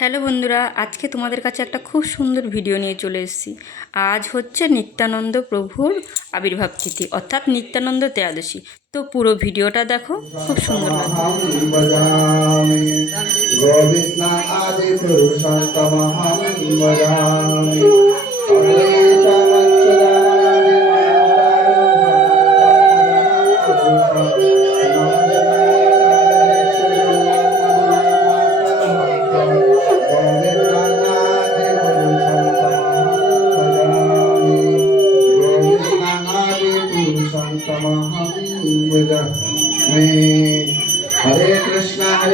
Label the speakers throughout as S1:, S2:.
S1: Hello বন্ধুরা, আজকে তোমাদের কাছে একটা খুব সুন্দর ভিডিও নিয়ে চলে এসেছি। আজ হচ্ছে নিত্যানন্দ প্রভুর আবির্ভাব তিথি, অর্থাৎ নিত্যানন্দ ত্রয়োদশী। তো পুরো ভিডিওটা দেখো, খুব সুন্দর লাগবে।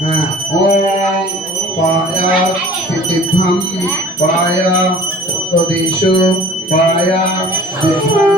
S2: हाँ, ॐ पाया पितिभं पाया स्वदेशो पाय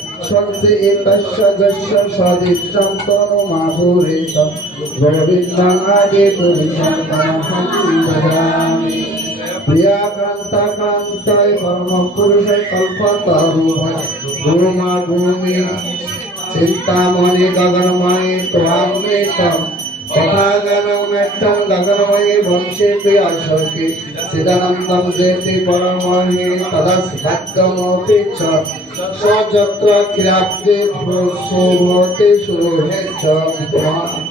S2: শক্তি তস্য যস্য সদৃশ্যং তনু মাধুরিত গোবিন্দং আদি পুরুষং তমহং ভজামি প্রিয়াকান্ত কান্তয় পরম পুরুষ কল্পতরুভয় গুরুমা গুরুমি চিন্তামণি গগনময়ি ত্বামৃতম কথাগণং মেট্টং গগনময়ি, বংশে প্রিয়াশকি সিদানন্দম জেতি পরমহি তদস্ভাগ্যমপি চ। সযত্র ক্ষীরাব্দে প্রসভতে সুরোহে চ হরে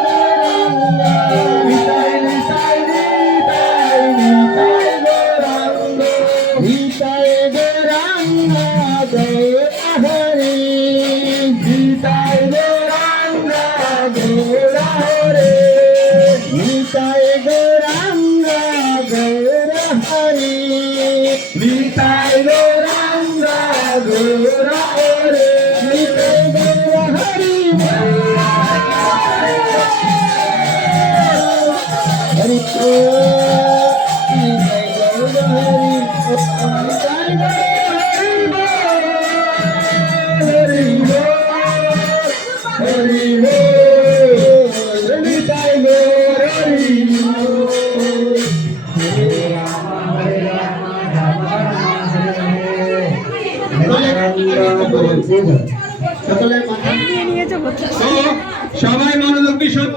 S3: সবাই মনোযোগ বিষয়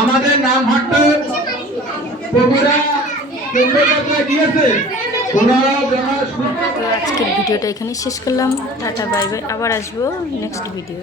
S3: আমাদের নাম হাট্ট প্রভুরা দিয়েছে। ওনারা যারা শুনতে
S1: তো আজকের ভিডিওটা এখানে শেষ করলাম। Tata, bye bye. আবার আসব নেক্সট ভিডিও